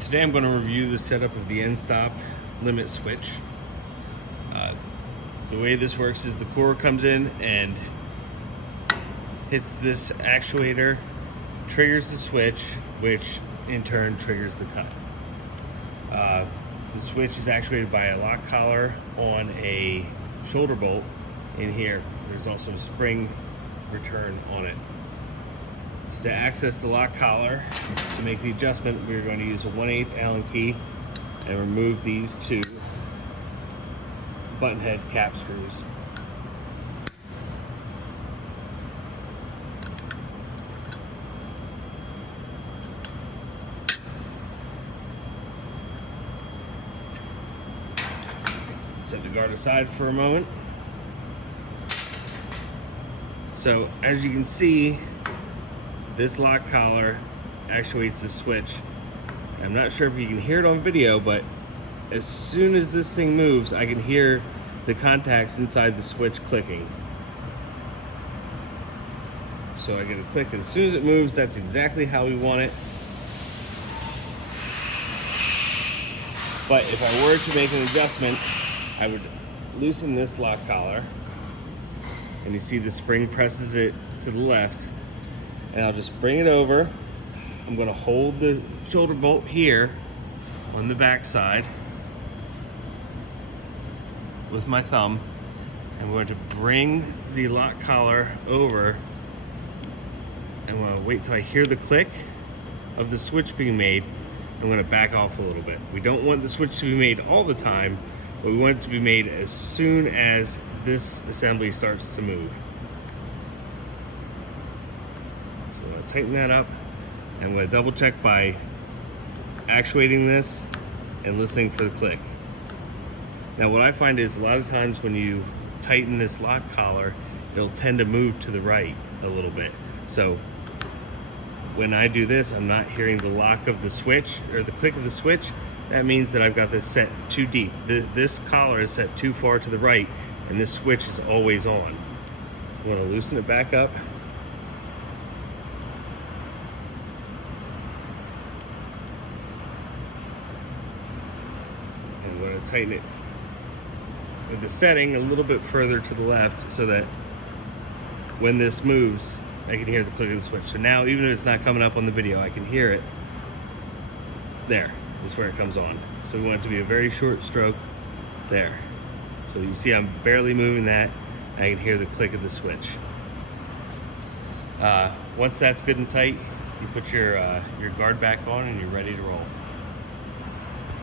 Today I'm going to review the setup of the end stop limit switch. The way this works is the core comes in and hits this actuator, triggers the switch, which in turn triggers the cut. The switch is actuated by a lock collar on a shoulder bolt in here. There's also a spring return on it. So to access the lock collar, to make the adjustment, we're going to use a 1/8 Allen key and remove these two button head cap screws. Set the guard aside for a moment. So as you can see, this lock collar actuates the switch. I'm not sure if you can hear it on video, but as soon as this thing moves, I can hear the contacts inside the switch clicking. So I get a click. As soon as it moves, that's exactly how we want it. But if I were to make an adjustment, I would loosen this lock collar, and you see the spring presses it to the left, and I'll just bring it over. I'm going to hold the shoulder bolt here on the back side with my thumb. I'm going to bring the lock collar over. I'm going to wait till I hear the click of the switch being made. I'm going to back off a little bit. We don't want the switch to be made all the time, but we want it to be made as soon as this assembly starts to move. So I'm going to tighten that up. I'm going to double check by actuating this and listening for the click. Now what I find is a lot of times when you tighten this lock collar, it'll tend to move to the right a little bit. So when I do this, I'm not hearing the lock of the switch or the click of the switch. That means that I've got this set too deep. This collar is set too far to the right, and this switch is always on. I'm going to loosen it back up. And I'm going to tighten it with the setting a little bit further to the left so that when this moves, I can hear the click of the switch. So now, even if it's not coming up on the video, I can hear it. There is where it comes on. So we want it to be a very short stroke there. So you see I'm barely moving that. I can hear the click of the switch. Once that's good and tight, you put your guard back on and you're ready to roll.